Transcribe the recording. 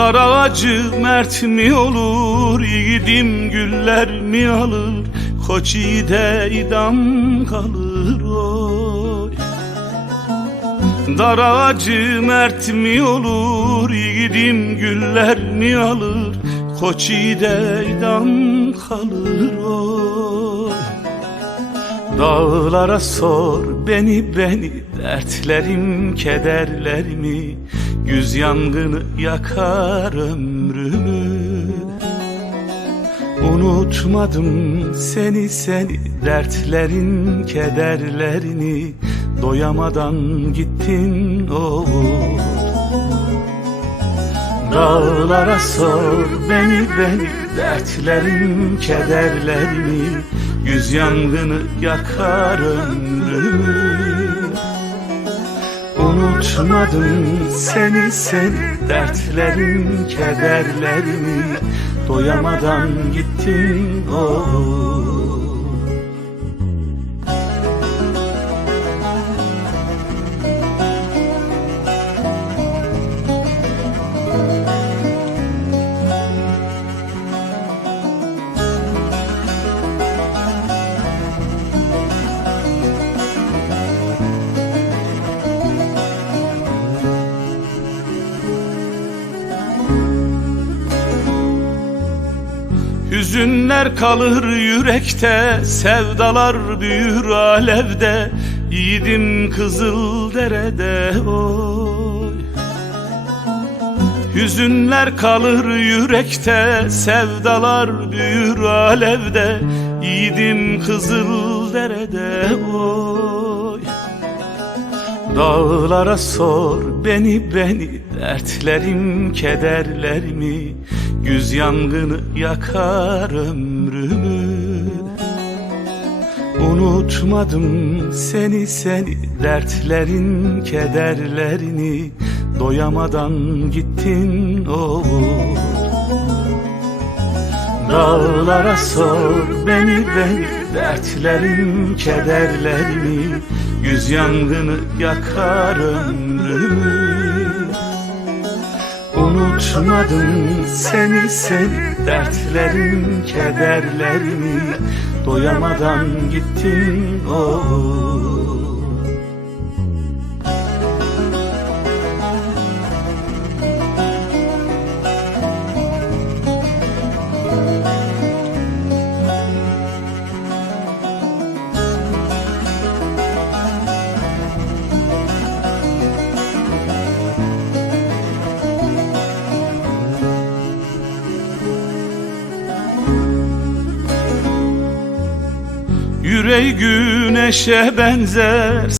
Dar ağacı mert mi olur Yiğidim güller mi alır? Koç yiğide idam kalır oy. Dar ağacı mert mi olur Yiğidim güller mi alır? Koç yiğide idam kalır oy. Dağlara sor beni beni Dertlerim kederlerimi Güz yangını yakar ömrümü. Unutmadım seni seni Dertlerin kederlerini. Doyamadan gittin oğul Dağlara sor beni beni Dertlerim kederlerimi Yüz yangını yakar ömrümü Unutmadım seni seni Dertlerim kederlerimi Doyamadan gittin oğul Hüzünler kalır yürekte, sevdalar büyür alevde, yiğidim kızıl derede oy. Hüzünler kalır yürekte, sevdalar büyür alevde, yiğidim kızıl derede oy. Dağlara sor beni beni Dertlerim kederlerimi Güz yangını yakar ömrümü. Unutmadım seni seni Dertlerin kederlerini. Doyamadan gittin oğul. Dağlara sor beni beni Dertlerim kederlerimi Yüz yangını yakar ömrümü. Unutmadım seni seni Dertlerim kederlerimi. Doyamadan gittin Yüreği güneşe benzer